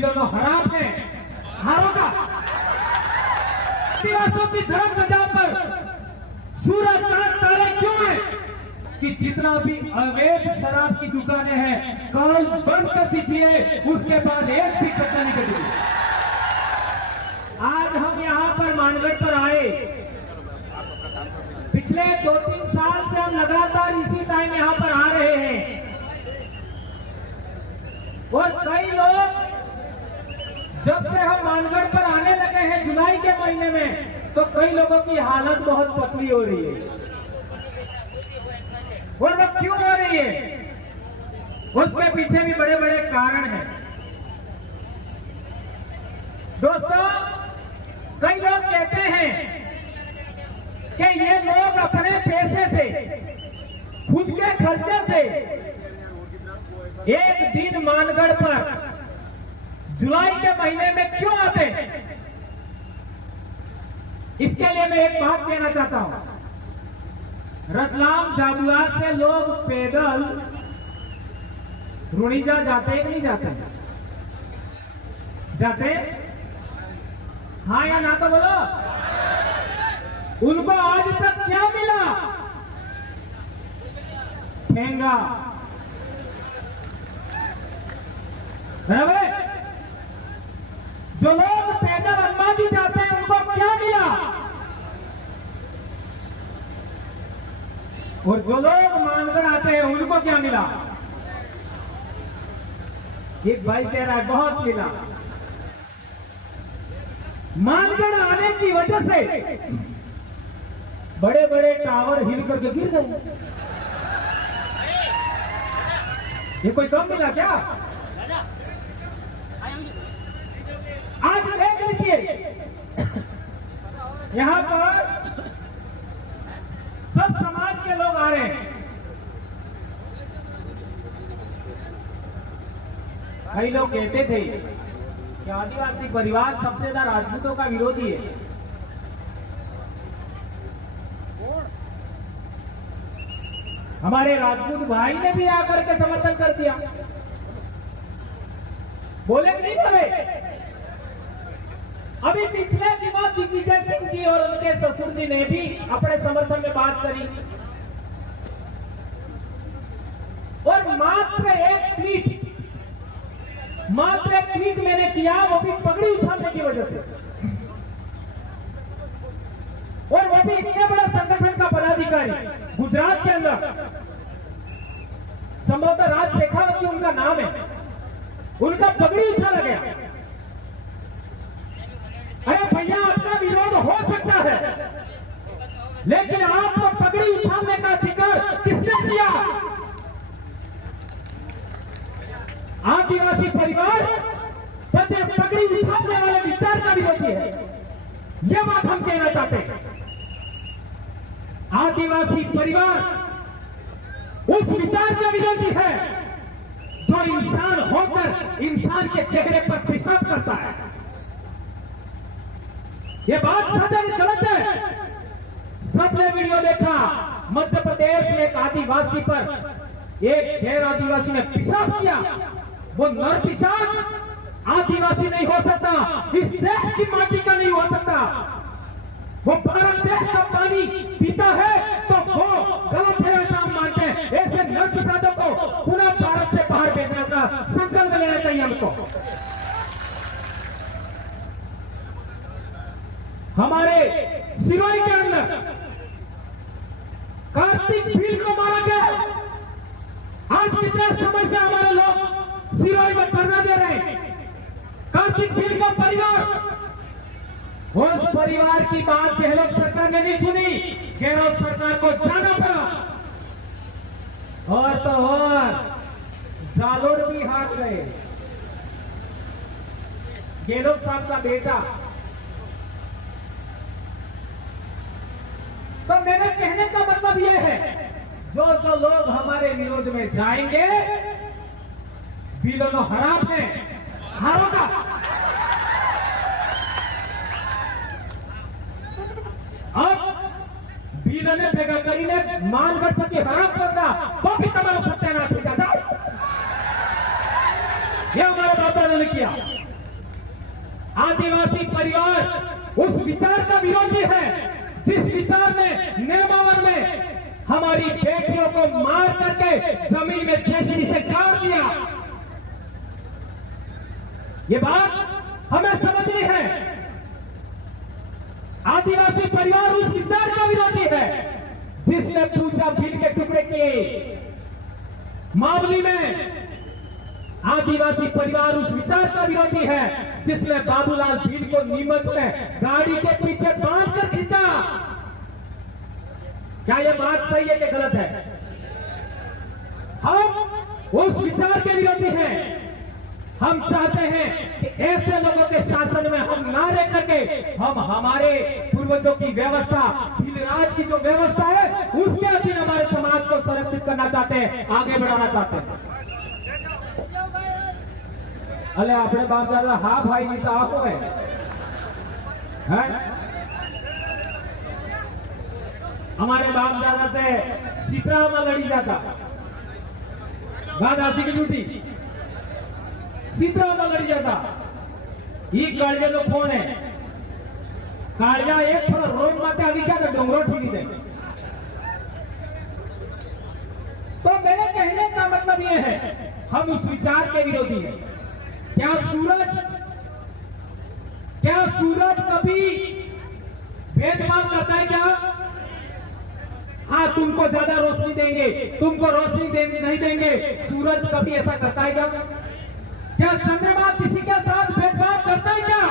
दोनों हराम है, हारों का आदिवासियों की धर्म ध्वजा पर सूरज चांद तारे क्यों है कि जितना भी अवैध शराब की दुकानें हैं कल बंद कर दीजिए, उसके बाद एक भी कच्चा नहीं करेगी। आज हम यहाँ पर मानगढ़ पर आए, पिछले 2-3 साल से हम लगातार इसी टाइम यहाँ पर आ रहे हैं और कई लोग जब से हम मानगढ़ पर आने लगे हैं जुलाई के महीने में, तो कई लोगों की हालत बहुत पतली हो रही है। और वो क्यों हो रही है, उसके पीछे भी बड़े बड़े कारण हैं। दोस्तों, कई लोग कहते हैं कि ये लोग अपने पैसे से, खुद के खर्चे से एक दिन मानगढ़ पर जुलाई के महीने में क्यों आते हैं। इसके लिए मैं एक बात कहना चाहता हूं, रतलाम झाबुआ से लोग पैदल रुणीजा जाते हैं कि नहीं जाते? जाते? हाँ या ना तो बोलो। उनको आज तक क्या मिला? ठेंगा, बराबर? जो लोग पैदल अंबाजी जाते हैं उनको क्या मिला? और जो लोग मानगढ़ आते हैं उनको क्या मिला? एक भाई कह रहा है बहुत मिला। मानगढ़ आने की वजह से बड़े बड़े टावर हिल करके गिर गए। ये कोई कम मिला क्या? आज देख लीजिए, यहां पर सब समाज के लोग आ रहे हैं। कई लोग कहते थे कि आदिवासी परिवार सबसे ज्यादा राजपूतों का विरोधी है। हमारे राजपूत भाई ने भी आकर के समर्थन कर दिया। बोले कि नहीं बोले? अभी पिछले दिनों दिग्विजय सिंह जी और उनके ससुर जी ने भी अपने समर्थन में बात करी और मात्र एक ट्वीट मैंने किया, वो भी पगड़ी उछालने की वजह से, और वो भी इतने बड़ा संगठन का पदाधिकारी गुजरात के अंदर, संभवतः राज शेखावत जी उनका नाम है, उनका पगड़ी उछाला गया। अरे भैया, आपका विरोध हो सकता है, लेकिन आपको पगड़ी उछालने का अधिकार किसने दिया? आदिवासी परिवार पगड़ी उछालने वाले विचार का विरोधी है, यह बात हम कहना चाहते हैं। आदिवासी परिवार उस विचार का विरोधी है जो इंसान होकर इंसान के चेहरे पर पेशाब करता है। ये बात सदन गलत है। सबने वीडियो देखा, मध्य प्रदेश में एक आदिवासी पर एक गैर आदिवासी ने पेशाब किया। वो नर पेशाब आदिवासी नहीं हो सकता, इस देश की माटी का नहीं हो सकता। वो भारत देश का पानी पीता है तो वो गलत है, ऐसा हम मानते हैं। ऐसे नर पेशाबों को पुनः भारत से बाहर भेजने का संकल्प लेना चाहिए हमको। हमारे सिरोही के अंदर कार्तिक भील को मारा गया। आज कितने समय से हमारे लोग सिरोही में धरना दे रहे हैं। कार्तिक भील का परिवार, उस परिवार की बात गहलोत सरकार ने नहीं सुनी। गहलोत सरकार को जाना पड़ा और तो और जालोर भी हार गए। गहलोत साहब का बेटा। तो मेरे कहने का मतलब यह है, जो जो लोग हमारे विरोध में जाएंगे, बिलों हराम है, हारोगा। अब बीना ने भेगा કરીને मानगढ़ तक हराम करता तो भी तुम्हारा सत्यानाश हो जाता। यह हमारे बाबा ने किया। आदिवासी परिवार उस विचार का विरोधी है जिस विचार ने नेमावर में हमारी बेटियों को मार करके जमीन में जेसीबी से गाड़ दिया। ये बात हमें समझनी है। आदिवासी परिवार उस विचार का विरोधी है जिसने पूजा भील के टुकड़े किए। मावली में आदिवासी परिवार उस विचार का विरोधी है जिसने बाबूलाल भील को नीमच में गाड़ी के पीछे बांध कर खींचा। क्या यह बात सही है कि गलत है? हम उस विचार के विरोधी हैं। हम चाहते हैं कि ऐसे लोगों के शासन में हम ना रह करके हम हमारे पूर्वजों की व्यवस्था, भीलराज की जो व्यवस्था है उसके अधीन हमारे समाज को संरक्षित करना चाहते हैं, आगे बढ़ाना चाहते हैं। अरे अपने बाप दादा हाँ भाई नहीं तो आपको है? हमारे बाप दादा से सीतरा में लड़ी जाता दासी की ड्यूटी सीतरा में लड़ी जाता। ये कालिया लोग कौन है? कालिया एक थोड़ा रोड माते अभी क्या तो डोंगरो ठीक दे। तो मेरे कहने का मतलब ये है हम उस विचार के विरोधी हैं। क्या सूरज कभी भेदभाव करता है क्या? हाँ, तुमको ज्यादा रोशनी देंगे, तुमको रोशनी नहीं देंगे। सूरज कभी ऐसा करता है क्या? क्या चंद्रमा किसी के साथ भेदभाव करता है क्या?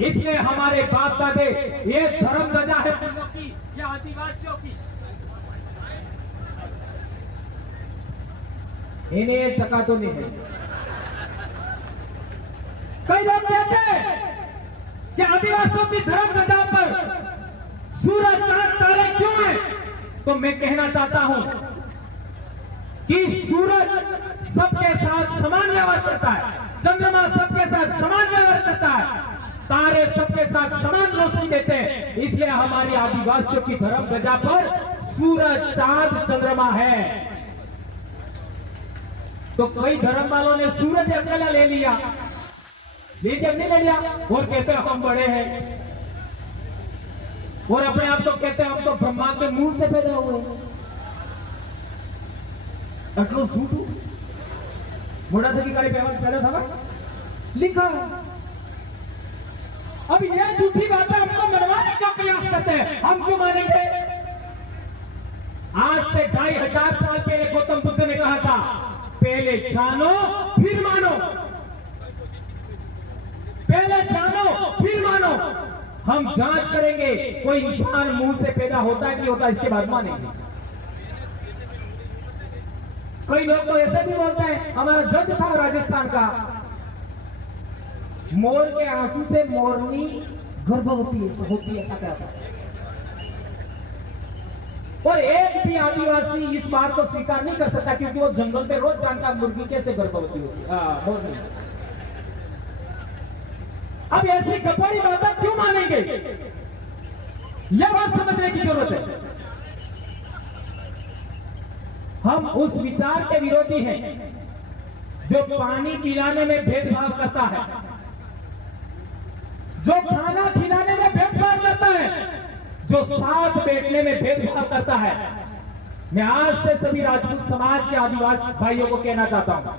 इसलिए हमारे बाप दादे ये धर्म रजा है की या आदिवासियों की, इन्हें टका तो नहीं है। कई लोग कहते हैं कि आदिवासियों की धर्म रजा पर सूरज चांद तारे क्यों है? तो मैं कहना चाहता हूं कि सूरज सबके साथ समान व्यवहार करता है, चंद्रमा सबके साथ समान व्यवहार करता है, तारे सबके साथ समान रोशनी देते हैं। इसलिए हमारी आदिवासियों की धर्म ध्वजा पर सूरज चांद चंद्रमा है। तो कई धर्म वालों ने सूरज अकेला ले लिया, लीजिए नहीं ले लिया और कहते हैं हम बड़े हैं और अपने आप तो कहते हैं हम तो ब्रह्मांड के मूल से पैदा हुए हैं। अटलो झूठू मोड़ा से की गाड़ी पैदा था लिखा है। अब ये झूठी बातें हमको मनवाने का प्रयास करते हैं, हम क्यों मानेंगे? आज से 2500 साल पहले गौतम बुद्ध ने कहा था पहले जानो फिर मानो, पहले जानो फिर मानो। हम जांच करेंगे कोई इंसान मुंह से पैदा होता है कि होता है, इसके बाद मानेंगे। कई लोग तो ऐसे भी बोलते हैं, हमारा जज था राजस्थान का, मोर के आंसू से मोरनी गर्भवती होती ऐसा कहता है। और एक भी आदिवासी इस बात को स्वीकार नहीं कर सकता क्योंकि वो जंगल पे रोज जानता मुर्गी कैसे गर्भवती होती है। अब ऐसी कपड़ी बातें क्यों मानेंगे? यह बात समझने की जरूरत है। हम उस विचार के विरोधी हैं जो पानी पिलाने में भेदभाव करता है, जो खाना खिलाने में भेदभाव करता है, जो साथ बैठने में भेदभाव करता है। मैं आज से सभी राजपूत समाज के आदिवासी भाइयों को कहना चाहता हूं,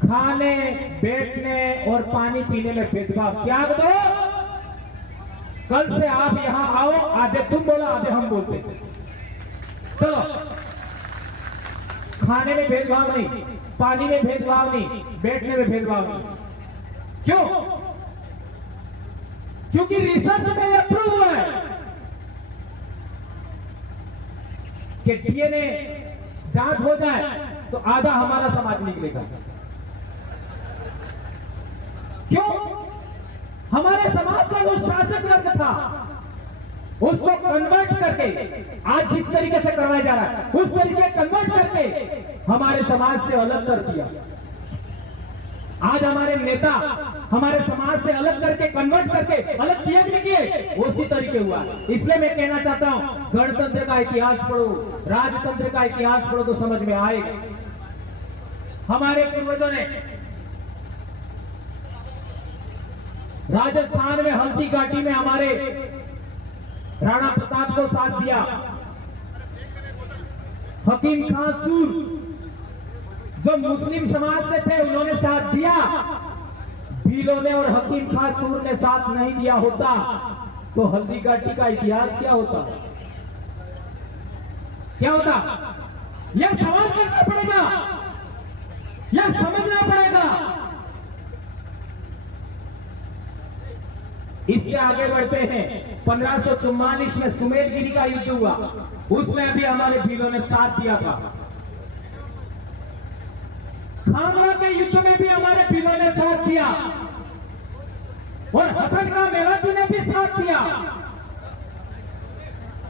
खाने बैठने और पानी पीने में भेदभाव त्याग दो। कल से आप यहां आओ, आधे तुम बोला आधे हम बोलते। चलो, खाने में भेदभाव नहीं, पानी में भेदभाव नहीं, बैठने में भेदभाव नहीं। क्यों? क्योंकि रिसर्च में यह प्रूव हुआ है कि डीएनए जांच हो जाए तो आधा हमारा समाज निकलेगा। क्यों? हमारे समाज का जो शासक वर्ग था उसको कन्वर्ट करके आज जिस तरीके से करवाया जा रहा है उस तरीके कन्वर्ट करके हमारे समाज से अलग कर दिया। आज हमारे नेता हमारे समाज से अलग करके कन्वर्ट करके अलग किया नहीं किए, उसी तरीके हुआ। इसलिए मैं कहना चाहता हूं, गणतंत्र का इतिहास पढ़ो, राजतंत्र का इतिहास पढ़ो तो समझ में आएगा। हमारे पूर्वजों ने राजस्थान में हल्दी घाटी में हमारे राणा प्रताप को साथ दिया। हकीम खान सूर जो मुस्लिम समाज से थे उन्होंने साथ दिया। भीलों ने और हकीम खान सूर ने साथ नहीं दिया होता तो हल्दी घाटी का इतिहास क्या होता, क्या होता? यह सवाल करना पड़ेगा, यह समझना पड़ेगा। इससे आगे बढ़ते हैं। 1544 में सुमेरगिरी का युद्ध हुआ, उसमें भी हमारे भीलों ने साथ दिया था। खानवा के युद्ध में भी हमारे भीलों ने साथ दिया और हसन का मेवाती ने भी साथ दिया।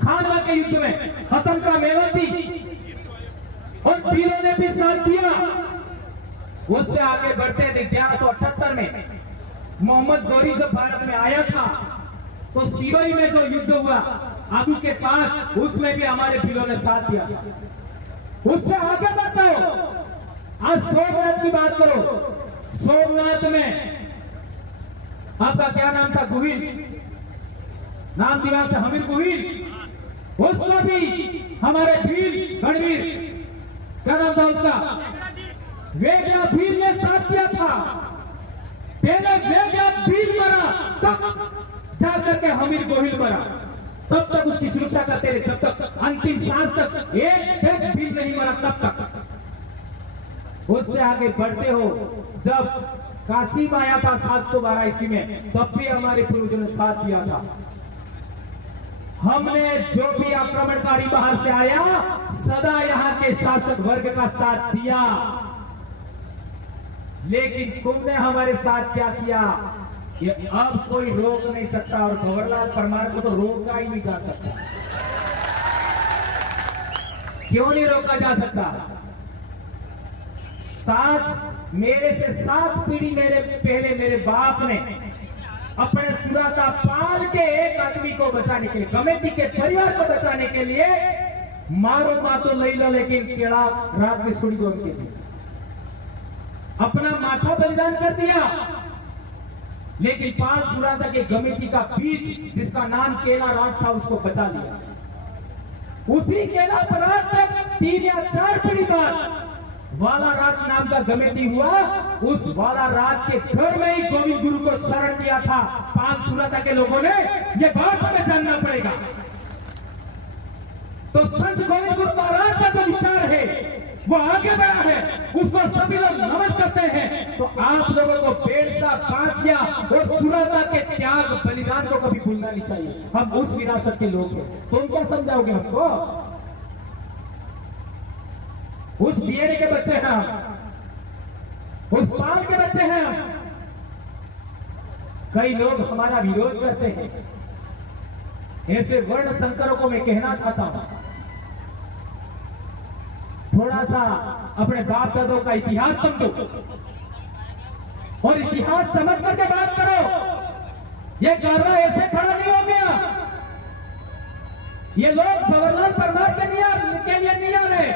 खानवा के युद्ध में हसन का मेवाती और भीलों ने भी साथ दिया। उससे आगे बढ़ते हैं 1178 में मोहम्मद गौरी जब भारत में आया था तो सिरोही में जो युद्ध हुआ आबू के पास, उसमें भी हमारे भीलों ने साथ दिया। उससे आगे बढ़ते हो, आज सोमनाथ की बात करो। सोमनाथ में आपका क्या नाम था? गुहिल, नाम दिमाग से हमीर गुहिल। उसको भी हमारे भील गणवीर, क्या नाम था उसका? वेगला भील ने साथ दिया था। पहले वेगला भील मरा तब जाकर के हमीर गोहिल मरा, तब तक उसकी सुरक्षा करते रहे, जब तक अंतिम सांस तक एक भील नहीं मरा तब तक। उससे आगे बढ़ते हो, जब कासिम आया था 712 ईस्वी में, तब भी हमारे पूर्वजों ने साथ दिया था। हमने जो भी आक्रमणकारी बाहर से आया सदा यहाँ के शासक वर्ग का साथ दिया, लेकिन तुमने हमारे साथ क्या किया ये अब कोई रोक नहीं सकता और भंवरलाल परमार को तो रोका ही नहीं जा सकता। क्यों नहीं रोका जा सकता? मेरे से 7 पीढ़ी मेरे पहले मेरे बाप ने अपने सुराता पाल के एक आदमी को बचाने के लिए, कमेटी के परिवार को बचाने के लिए मारो मातो ले लो लेकिन केड़ा रात में सुड़ी दो के लिए अपना माथा बलिदान कर दिया। लेकिन पाल सुराता के कमेटी का बीज जिसका नाम केला राज था उसको बचा लिया। उसी केला पराग तक 3 या 4 पीढ़ी बाद वाला राज नाम का गमेटी हुआ। उस वाला राज के घर में ही गोविंद गुरु को शरण दिया था पाल सुराता के लोगों ने। यह बात हमें जानना पड़ेगा। तो संत गोविंद गुरु महाराज का जो विचार है वो आगे बढ़ा है, उसको सभी लोग नमन करते हैं। तो आप लोगों को बेरसा, पासिया और सुराता के त्याग बलिदान को कभी भूलना नहीं चाहिए। हम उस विरासत के लोग हैं। तुम क्या समझाओगे हमको? उस डीएनए के बच्चे हैं हम, उस पाल के बच्चे हैं हम। कई लोग हमारा विरोध करते हैं। ऐसे वर्ण संकरों को मैं कहना चाहता हूं, थोड़ा सा अपने बाप दादों का इतिहास समझो और इतिहास समझ करके बात करो। ये कारवा ऐसे खड़ा नहीं हो गया। ये लोग भंवरलाल परमार के लिए नहीं आ रहे,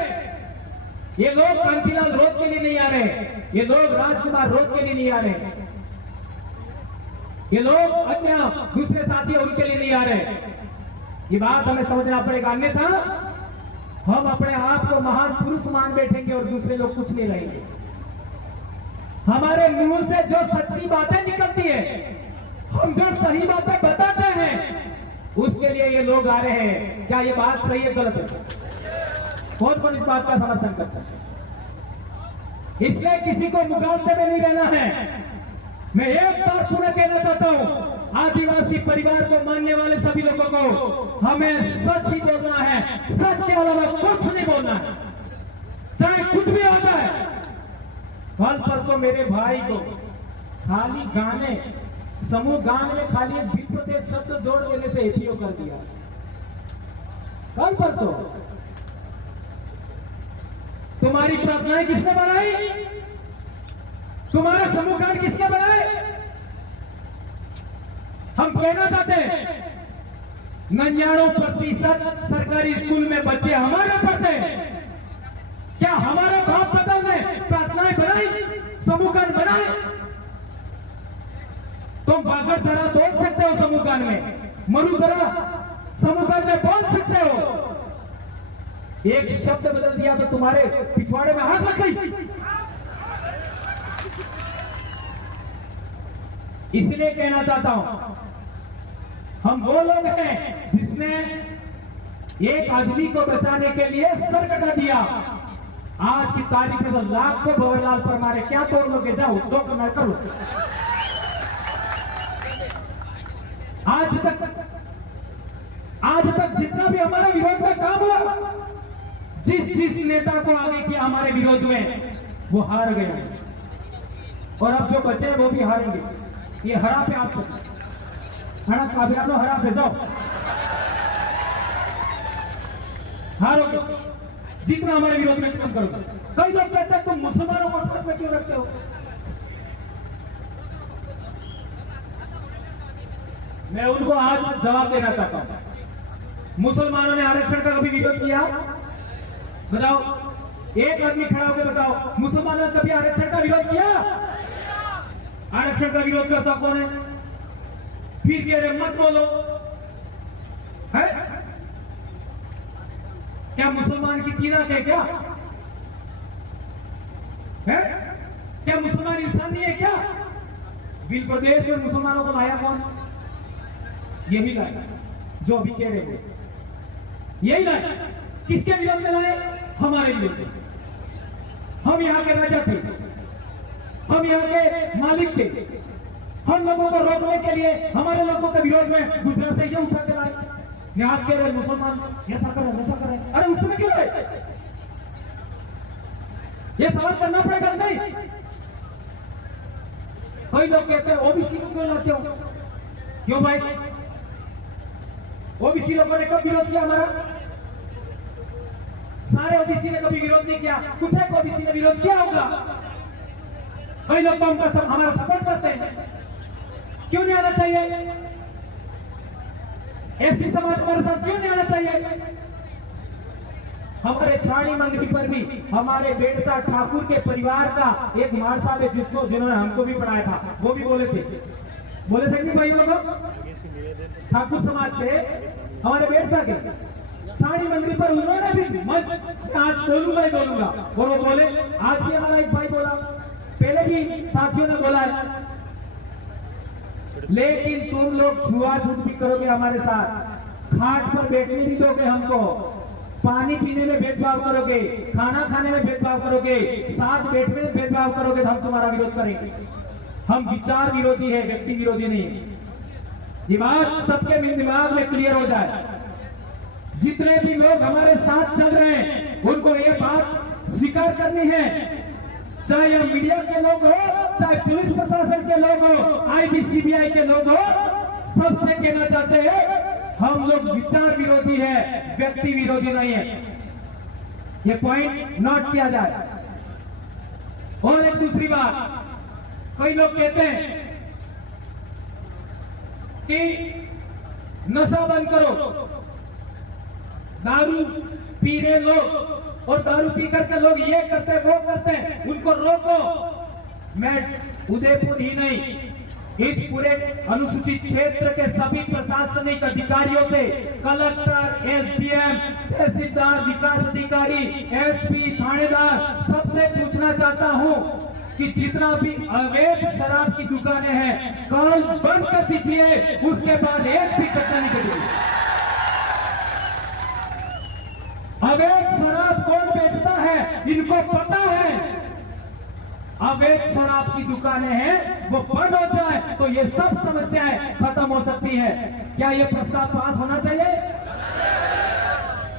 ये लोग कांतिलाल रोध के लिए नहीं आ रहे, ये लोग राजकुमार रोध के लिए नहीं आ रहे, ये लोग अन्य दूसरे साथी उनके लिए नहीं आ रहे। ये बात हमें समझना पड़ेगा, अन्यथा हम अपने आप को महान पुरुष मान बैठेंगे और दूसरे लोग कुछ नहीं रहेंगे। हमारे मुंह से जो सच्ची बातें निकलती है, हम जो सही बातें बताते हैं, उसके लिए ये लोग आ रहे हैं। क्या ये बात सही है गलत है? कौन कौन इस बात का समर्थन करता है? इसलिए किसी को मुकाबले में नहीं रहना है। मैं एक बार पूरा कहना चाहता हूं, आदिवासी परिवार को मानने वाले सभी लोगों को हमें सच ही बोलना है, सच के अलावा कुछ नहीं बोलना है, चाहे कुछ भी हो जाए। कल परसों मेरे भाई को खाली गाने समूह गान में खाली एक विप्रदेश शब्द जोड़ देने से एपीओ कर दिया। कल परसों तुम्हारी प्रार्थनाएं किसने बनाई? तुम्हारा समूह गान किसने बनाए? हम कहना चाहते हैं 99% सरकारी स्कूल में बच्चे हमारे पढ़ते हैं। क्या हमारे बाप दादा ने प्रार्थनाएं बनाई, समूह गान बनाए? तो तुम वागड़धरा बोल सकते हो समूहगान में, मरुधरा समूहगान में बोल सकते हो। एक शब्द बदल दिया तो तुम्हारे पिछवाड़े में आग लग गई। इसलिए कहना चाहता हूं, हम वो लोग हैं जिसने एक आदमी को बचाने के लिए सर कटा दिया। आज की तारीख में तो लाखों भंवरलाल पर मारे, क्या तोड़ लोगे, जाओ जो करना करो। आज तक जितना भी हमारे विरोध में काम हुआ, जिस नेता को आगे किया हमारे विरोध में, वो हार गए और अब जो बचे वो भी हारेंगे। ये हरा पे आप हरा काबियानो हरा पे जाओ, हारोगे जितना हमारे विरोध में काम करोगे। कई लोग कहते हैं तुम मुसलमानों को साथ में क्यों रखते हो? मैं उनको आज जवाब देना चाहता हूं। मुसलमानों ने आरक्षण का कभी विरोध किया? बताओ, एक आदमी खड़ा होकर बताओ, मुसलमानों ने कभी आरक्षण का विरोध किया? आरक्षण का विरोध करता कौन है? फिर कह रहे मत बोलो है? क्या मुसलमान की तीनक है क्या? है? क्या मुसलमान इंसान नहीं है क्या? बिल प्रदेश में मुसलमानों को लाया कौन? यही लाया जो अभी कह रहे हैं, यही लाया। किसके विरोध में लाए? हमारे विरोध में। हम यहाँ के राजा थे, हम यहाँ के मालिक थे। हम लोगों को रोकने के लिए हमारे लोगों के विरोध में गुजरात से ये उठा के लाए। आज कह रहे मुसलमान ऐसा करें वैसा करें। अरे उस समय क्यों लाए? ये सवाल करना पड़ेगा नहीं? कई लोग कहते हैं ओबीसी को क्यों लाते हो? क्यों भाई? ओबीसी लोगों ने कब विरोध किया हमारा? सारे ओबीसी ने कभी विरोध नहीं किया, कुछ एक ओबीसी ने विरोध किया होगा। कई लोग तो हमारा सपोर्ट करते हैं। क्यों नहीं आना चाहिए? एससी समाज हमारे साथ क्यों नहीं आना चाहिए? हमारे छाणी मंगरी पर भी हमारे बेड़सा ठाकुर के परिवार का एक मार साहब है, जिन्होंने हमको भी पढ़ाया था, वो भी बोले थे कि भाई लोग ठाकुर समाज से हमारे बेड़सा के छाणी मंगरी पर उन्होंने भी मंच आज बोलूंगा ही बोलूंगा, और वो बोले। आज भी हमारा एक भाई बोला, पहले भी साथियों ने बोला है, लेकिन तुम लोग छुआछूत भी करोगे हमारे साथ, खाट पर बैठने नहीं दोगे हमको, पानी पीने में भेदभाव करोगे, खाना खाने में भेदभाव करोगे, साथ बैठने में भेदभाव करोगे तो हम तुम्हारा विरोध करेंगे। हम विचार विरोधी है, व्यक्ति विरोधी नहीं। ये बात सबके दिमाग में क्लियर हो जाए। जितने भी लोग हमारे साथ चल रहे हैं उनको ये बात स्वीकार करनी है, चाहे हम मीडिया के लोग हो, चाहे पुलिस प्रशासन के लोग हो, आईबी सीबीआई के लोग हो, सबसे कहना चाहते हैं हम लोग विचार विरोधी है, व्यक्ति विरोधी नहीं है। ये पॉइंट नोट किया जाए। और एक दूसरी बात, कई लोग कहते हैं कि नशा बंद करो, दारू पी रहे लोग और दारू पी करके लोग ये करते वो करते हैं, उनको रोको। मैं उदयपुर ही नहीं, इस पूरे अनुसूचित क्षेत्र के सभी प्रशासनिक अधिकारियों से, कलेक्टर, एसडीएम, तहसीलदार, विकास अधिकारी, एसपी, थानेदार, सबसे पूछना चाहता हूं कि जितना भी अवैध शराब की दुकानें हैं कल बंद कर दीजिए, उसके बाद एक भी घटना नहीं घटेगी। अवैध शराब कौन बेचता है इनको पता है। अवैध शराब की दुकानें हैं, वो बंद हो जाए तो ये सब समस्याएं खत्म हो सकती है। क्या ये प्रस्ताव पास होना चाहिए?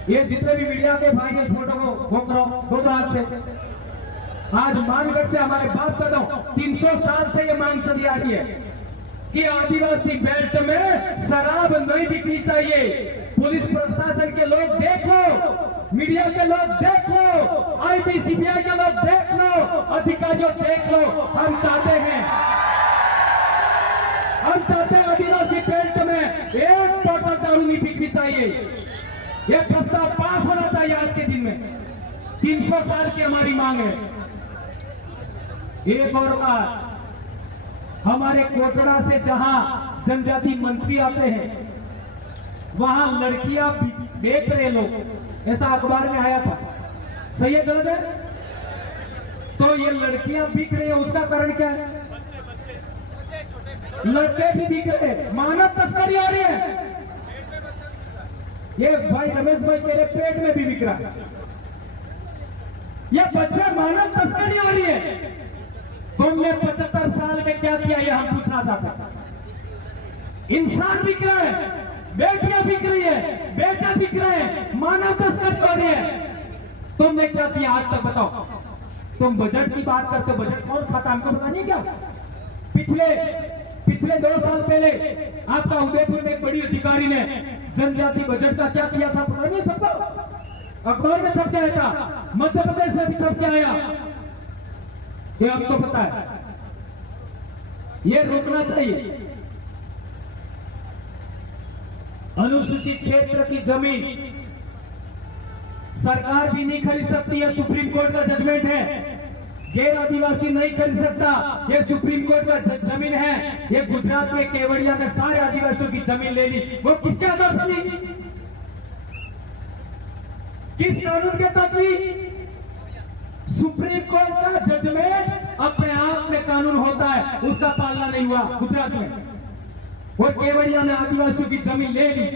ये जितने भी मीडिया के भाई ने इस फोटो को वो करो दो हाथ से। आज मानगढ़ से हमारे बात कर दो, 300 साल से ये मांग चली आ रही है कि आदिवासी बेल्ट में शराब नहीं बिकनी चाहिए। पुलिस प्रशासन के लोग देख लो, मीडिया के लोग देख लो, आईबीसीबीआई के लोग देख लो, अधिकारियों देख लो। हम चाहते हैं आदिवासी बेल्ट में एक बोतल दारू नहीं बिकनी चाहिए। यह प्रस्ताव पास होना चाहिए आज के दिन में। 300 साल की हमारी मांग है। एक और बात, हमारे हमारे कोटड़ा से जहां जनजाति मंत्री आते हैं वहां लड़कियां बेच रहे लोग, ऐसा अखबार में आया था। सही है गलत है? तो ये लड़कियां बिक रही है, उसका कारण क्या है? लड़के भी बिक रहे हैं, मानव तस्करी हो रही है। ये भाई रमेश भाई कह रहे पेट में भी बिक रहा है, ये बच्चा मानव तस्करी हो रही है। तुमने 75 साल में क्या किया, ये हम पूछना चाहते हैं। इंसान बिक रहा है, बेटियां बिक रही है, बेटा बिक रहे हैं, मानव तस्करी हो रही है। तुमने क्या किया आज तक बताओ? तुम बजट की बात करते, बजट कौन खाता हमको पता नहीं क्या? पिछले 2 साल पहले आपका उदयपुर में एक बड़ी अधिकारी ने जनजाति बजट का क्या किया था पता नहीं सबको? अखबार में छप के आया था, मध्य प्रदेश में भी छप के आया, ये हमको पता है। ये रोकना चाहिए। अनुसूचित क्षेत्र की जमीन सरकार भी नहीं खरीद सकती है, सुप्रीम कोर्ट का जजमेंट है। गैर आदिवासी नहीं खरीद सकता, ये सुप्रीम कोर्ट का जमीन है। ये गुजरात में केवड़िया में सारे आदिवासियों की जमीन ले ली, वो किसके आधार पर ली? किस कानून के तहत ली? सुप्रीम कोर्ट का जजमेंट अपने आप में कानून होता है, उसका पालना नहीं हुआ गुजरात में, और केवड़िया में आदिवासियों की जमीन ले ली।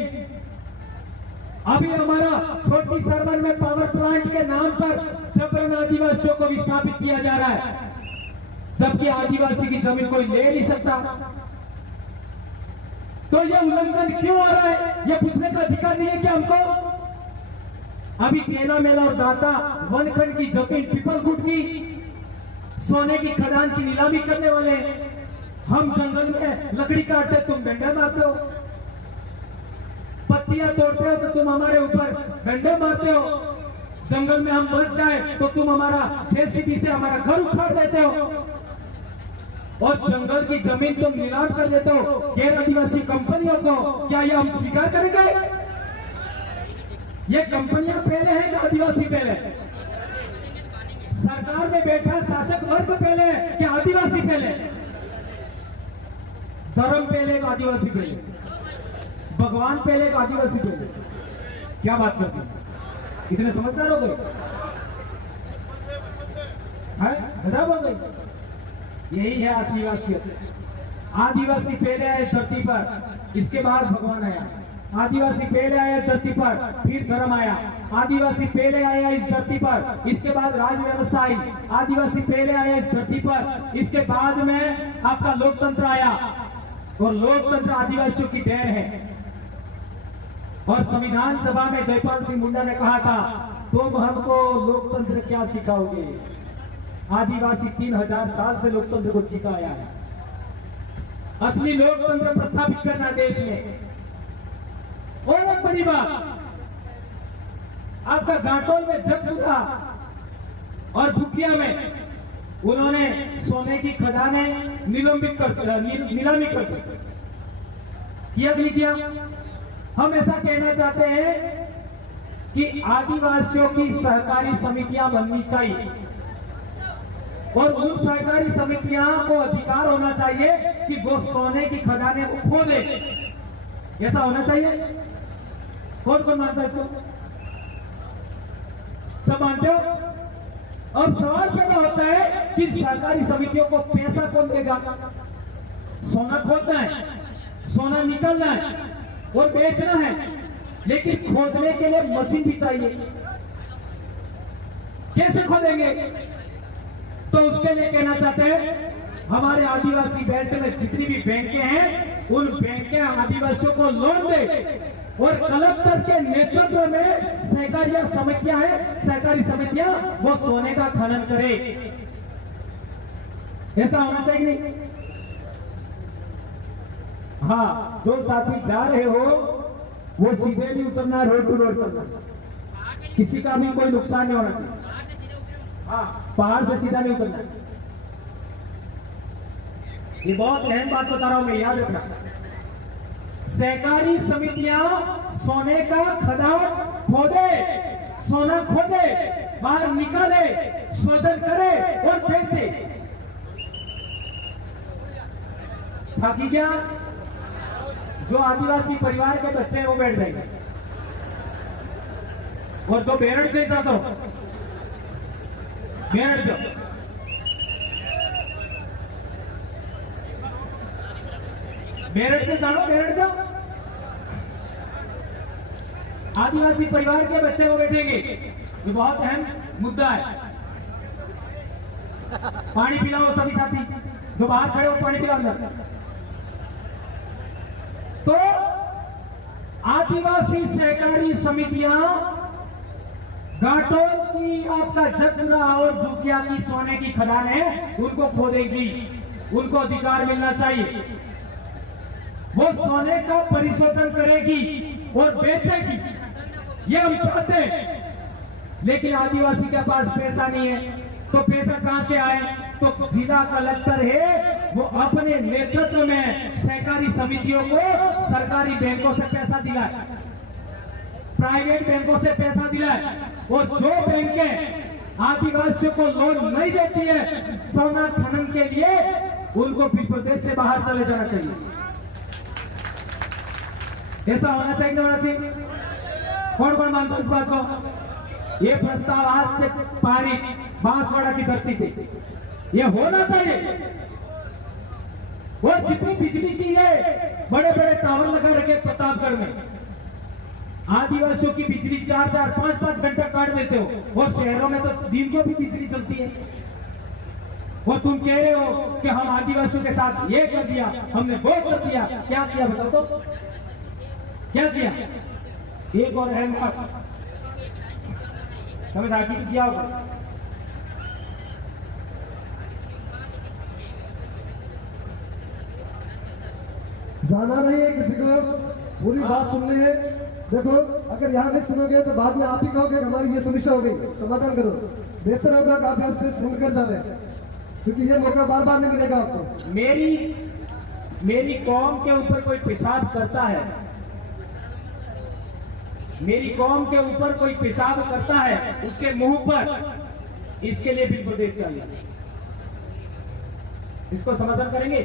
अभी हमारा छोटी सरवन में पावर प्लांट के नाम पर जबरन आदिवासियों को विस्थापित किया जा रहा है, जबकि आदिवासी की जमीन कोई ले नहीं सकता। तो ये उल्लंघन क्यों हो रहा है, ये पूछने का अधिकार नहीं है क्या हमको? अभी तेना मेला और दाता वनखंड की जमीन पीपलकुट की सोने की खदान की नीलामी करने वाले, हम जंगल में लकड़ी काटते तुम डंडा मारते हो, पत्तियां तोड़ते हो तो तुम हमारे ऊपर डंडे मारते हो, जंगल में हम बच जाए तो तुम हमारा जेसीबी से हमारा घर उखाड़ देते हो, और जंगल की जमीन तुम नीलाम कर देते हो गैर आदिवासी कंपनियों को। क्या ये हम स्वीकार करेंगे? ये कंपनियां पहले हैं कि आदिवासी पहले? सरकार में बैठा शासक वर्ग पहले है कि आदिवासी पहले? धर्म पहले का आदिवासी पहले? भगवान पहले का आदिवासी पहले? क्या बात करते हैं? इतने समझदार हो गए? गजब हो गई। यही है आदिवासियत। आदिवासी पहले आए धरती पर, इसके बाद भगवान आया। आदिवासी पहले आया धरती पर, फिर धर्म आया। आदिवासी पहले आया इस धरती पर, इसके बाद राज व्यवस्था आई। आदिवासी पहले आया इस धरती पर, इसके बाद में आपका लोकतंत्र आया, और लोकतंत्र आदिवासियों की देन है। और संविधान सभा में जयपाल सिंह मुंडा ने कहा था, तुम हमको लोकतंत्र क्या सिखाओगे? आदिवासी 3000 साल से लोकतंत्र को सिखाया है। असली लोकतंत्र प्रस्थापित करना देश में। और एक बड़ी बात, आपका घाटोल में जगपुरा और भुकिया में उन्होंने सोने की खदानें नीलामी कर किया। हम ऐसा कहना चाहते हैं कि आदिवासियों की सहकारी समितियां बननी चाहिए, और उन सहकारी समितियां को अधिकार होना चाहिए कि वो सोने की खदानें को खोले। ऐसा होना चाहिए। कौन कौन मानता है इसको? सब मानते हो? अब सवाल पैदा होता है कि सहकारी समितियों को पैसा कौन देगा? सोना खोदना है, सोना निकालना है और बेचना है, लेकिन खोदने के लिए मशीन भी चाहिए। कैसे खोदेंगे? तो उसके लिए कहना चाहते हैं, हमारे आदिवासी बेल्ट में जितनी भी बैंकें हैं, उन बैंकें आदिवासियों को लोन दे, और कलेक्टर के नेतृत्व में सहकारी समितियां हैं, सहकारी समितियां वो सोने का खनन करे। ऐसा होना चाहिए नहीं? हाँ, जो साथी जा रहे हो वो सीधे नहीं उतरना, रोड टू रोड चलना, किसी का भी कोई नुकसान नहीं होना चाहिए। हाँ, पहाड़ से सीधा नहीं उतरना। ये बहुत अहम बात बता रहा हूं मैं, याद रखना। सहकारी समितियां सोने का खदान खोदे, सोना खोदे, बाहर निकाले, शोधन करे और बेचे। बाकी क्या, जो आदिवासी परिवार के बच्चे हैं वो बैठ जाएंगे, और जो बैठ गए तो बैठ जाओ। बैठ के जानो, बैठ जाओ। आदिवासी परिवार के बच्चे वो बैठेंगे, ये बहुत अहम मुद्दा है। पानी पिलाओ सभी साथी, जो बाहर खड़े हो पानी पिलाओ अंदर। तो आदिवासी सहकारी समितियां घाटों की आपका जगपुरा और दुकिया की सोने की खदान है, उनको खोदेगी, उनको अधिकार मिलना चाहिए। वो सोने का परिशोधन करेगी और बेचेगी, ये हम चाहते हैं। लेकिन आदिवासी के पास पैसा नहीं है, तो पैसा कहां से आए? तो जिला कलेक्टर है, वो अपने नेतृत्व में सहकारी समितियों को सरकारी बैंकों से पैसा दिलाए, प्राइवेट बैंकों से पैसा दिलाए, और जो बैंकें आदिवासियों को लोन नहीं देती है सोना खनन के लिए, उनको फिर प्रदेश से बाहर चले जाना चाहिए। ऐसा होना चाहिए, नहीं होना चाहिए? कौन कौन मानता है इस बात को? ये प्रस्ताव आज से पारित बांसवाड़ा की धरती से ये होना चाहिए। और जितनी बिजली की है, बड़े बड़े टावर लगा रखे प्रतापगढ़ में, आदिवासियों की बिजली 4-4, 5-5 घंटा काट देते हो, और शहरों में तो दिन को भी बिजली चलती है। और तुम कह रहे हो कि हम आदिवासियों के साथ ये कर दिया, हमने वो कर दिया। क्या किया बताओ तो, क्या किया? एक और अहम बात समझ आगे किया होगा। जाना नहीं है किसी को, पूरी बात सुननी है। देखो, अगर यहाँ नहीं सुनोगे तो बाद में आप ही कहोगे हमारी ये समस्या हो गई, समाधान करो। बेहतर होगा कि आप यहाँ से सुनकर जावे, क्योंकि ये मौका बार बार नहीं मिलेगा आपको। मेरी कौम के ऊपर कोई पेशाब करता है, मेरी कौम के ऊपर कोई पेशाब करता है, उसके मुंह पर इसके लिए भी प्रदेश चाहिए। इसको समाधान करेंगे।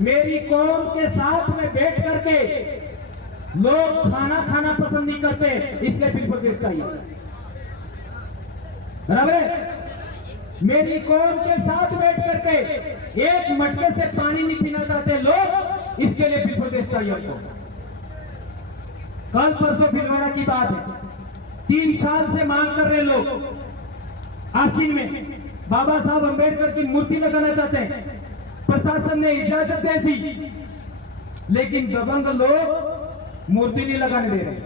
मेरी कौम के साथ में बैठ करके लोग खाना खाना पसंद नहीं करते, इसलिए फिर प्रदेश चाहिए। बराबर है? मेरी कौम के साथ बैठ करके एक मटके से पानी नहीं पीना चाहते लोग, इसके लिए फिर प्रदेश चाहिए आपको। कल परसों भिलवाड़ा की बात है, 3 साल से मांग कर रहे लोग, आसीन में बाबा साहब अंबेडकर की मूर्ति लगाना चाहते हैं। प्रशासन ने इजाजत दे दी, लेकिन दबंग लोग मूर्ति नहीं लगाने दे रहे।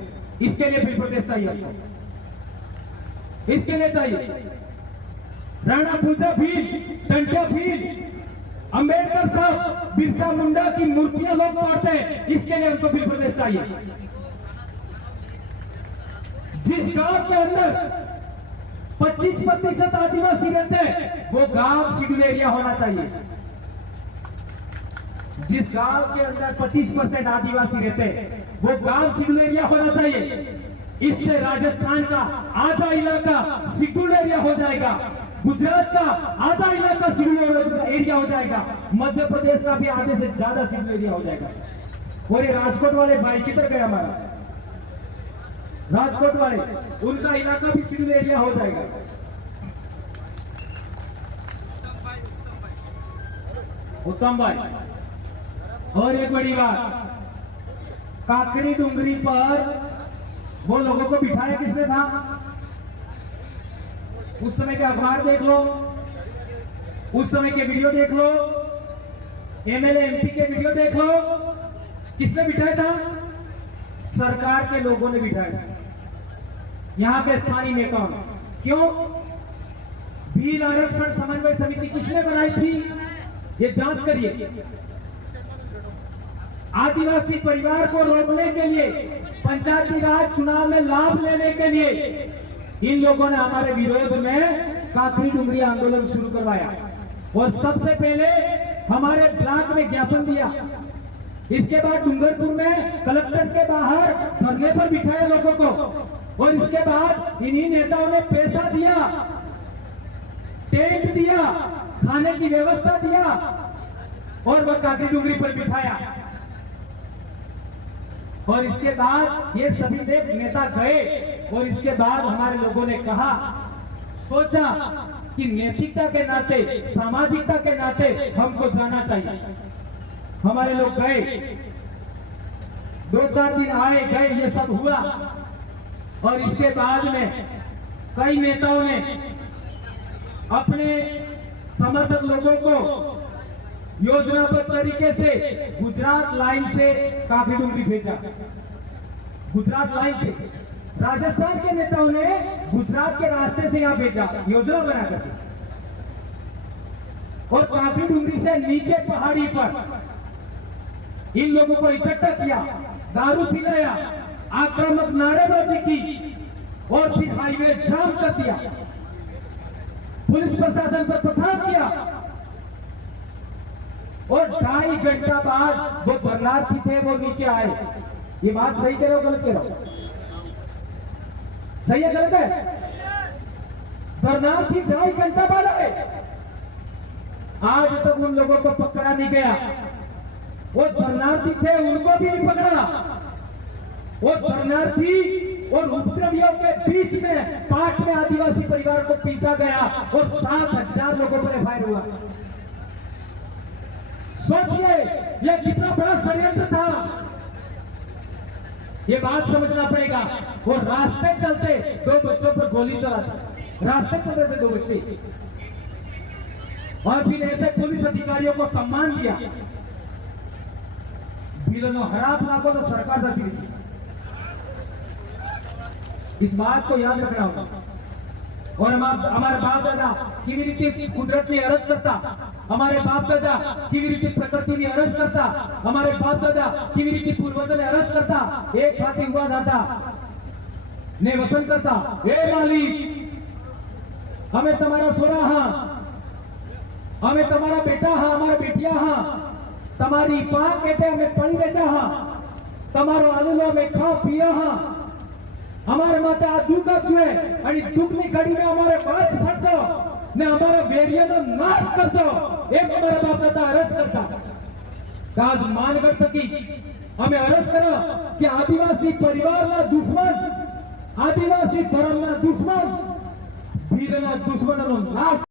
इसके लिए भी प्रदेश चाहिए आपको, इसके लिए चाहिए। राणा पूजा भील, टंटा भील, अंबेडकर साहब, बिरसा मुंडा की मूर्तियां लोग तोड़ते हैं, इसके लिए उनको भी प्रदेश चाहिए। जिस गांव के अंदर 25% आदिवासी रहते हैं, वो गांव शेड्यूल एरिया होना चाहिए। जिस गांव के अंदर 25% आदिवासी रहते हैं, वो गांव शेड्यूल एरिया होना चाहिए। इससे राजस्थान का आधा इलाका शेड्यूल एरिया हो जाएगा, गुजरात का आधा इलाका शेड्यूल एरिया हो जाएगा, मध्य प्रदेश का भी आधे से ज्यादा शेड्यूल एरिया हो जाएगा। और ये राजकोट वाले भाई किधर गए हमारा? राजकोट वाले, उनका इलाका भी शेड्यूल एरिया हो जाएगा। उत्तम भाई, और एक बड़ी बात, काकरी डुंगरी पर वो लोगों को बिठाया किसने था? उस समय के अखबार देख लो, उस समय के वीडियो देख लो, एमएलए एमपी के वीडियो देख लो, किसने बिठाया था? सरकार के लोगों ने बिठाया था। यहाँ पे स्थानीय नेताओं ने। क्यों? भील आरक्षण समन्वय समिति किसने बनाई थी? ये जांच करिए। आदिवासी परिवार को रोकने के लिए, पंचायती राज चुनाव में लाभ लेने के लिए इन लोगों ने हमारे विरोध में काकरी डुंगरी आंदोलन शुरू करवाया, और सबसे पहले हमारे ब्लॉक में ज्ञापन दिया। इसके बाद डूंगरपुर में कलेक्टर के बाहर धरने पर बिठाए लोगों को, और इसके बाद इन्हीं नेताओं ने पैसा दिया, टेंट दिया, खाने की व्यवस्था दिया और वह काकी डुंगरी पर बिठाया। और इसके बाद ये सभी नेता गए और इसके बाद हमारे लोगों ने कहा, सोचा कि नैतिकता के नाते, सामाजिकता के नाते हमको जाना चाहिए। हमारे लोग गए, 2-4 दिन आए गए, ये सब हुआ। और इसके बाद में कई नेताओं ने अपने समर्थक लोगों को योजनाबद्ध तरीके से गुजरात लाइन से काफी डुंगरी भेजा। गुजरात लाइन से राजस्थान के नेताओं ने गुजरात के रास्ते से यहां भेजा, योजना बनाकर। और काफी डुंगरी से नीचे पहाड़ी पर इन लोगों को इकट्ठा किया, दारू पिलाया, आक्रामक नारेबाजी की और फिर हाईवे जाम कर दिया। पुलिस प्रशासन पर पथराव किया और 2.5 घंटा बाद वो शरणार्थी थे वो नीचे आए। ये बात सही कह रहे हो गलत कह रहे हो? सही है गलत है? शरणार्थी 2.5 घंटा बाद आए। आज तक उन लोगों को पकड़ा नहीं गया। वो शरणार्थी थे, उनको भी नहीं पकड़ा। वो शरणार्थी और उपद्रवियों के बीच में पाट में आदिवासी परिवार को पीसा गया और 7,000 लोगों पर एफआईआर हुआ। सोचिए यह कितना बड़ा षड्यंत्र था। ये बात समझना पड़ेगा। वो रास्ते चलते 2 बच्चों पर गोली चलाते, रास्ते चल रहे थे 2 बच्चे, और फिर ऐसे पुलिस अधिकारियों को सम्मान दिया। बिलों हराब नाको तो सरकार जाती रही। इस बात को याद रखना होगा। और हमारे बाप दादा केવી રીતે કુદરતની અરજ કરતા, हमारे बाप दादा केવી રીતે પ્રકૃતિની અરજ કરતા, हमारे बाप दादा केવી રીતે પૂર્વજોને અરજ કરતા। એક હાથી ઉભા થતા ને વસન કરતા, હે માલિક અમે તમારા સોરા હા, અમે તમારા બેટા હા, અમારા બેટિયા હા, તમારી પા કેટે અમે પડી રહેતા હા, તમારો આલુલો અમે ખાઓ પીઓ હા। हमारे माता आ दुख आपजुए आणि दुखनी घडीने हमारे बाळ साडतो ने हमारा वेरियनो नाश करतो। एक हमारा बाप दादा अरज करता आज मानगढ़ तकी हमें अरज करो कि आदिवासी परिवार ना दुश्मन, आदिवासी धर्म ना दुश्मन, भीड़ ना दुश्मनों नाश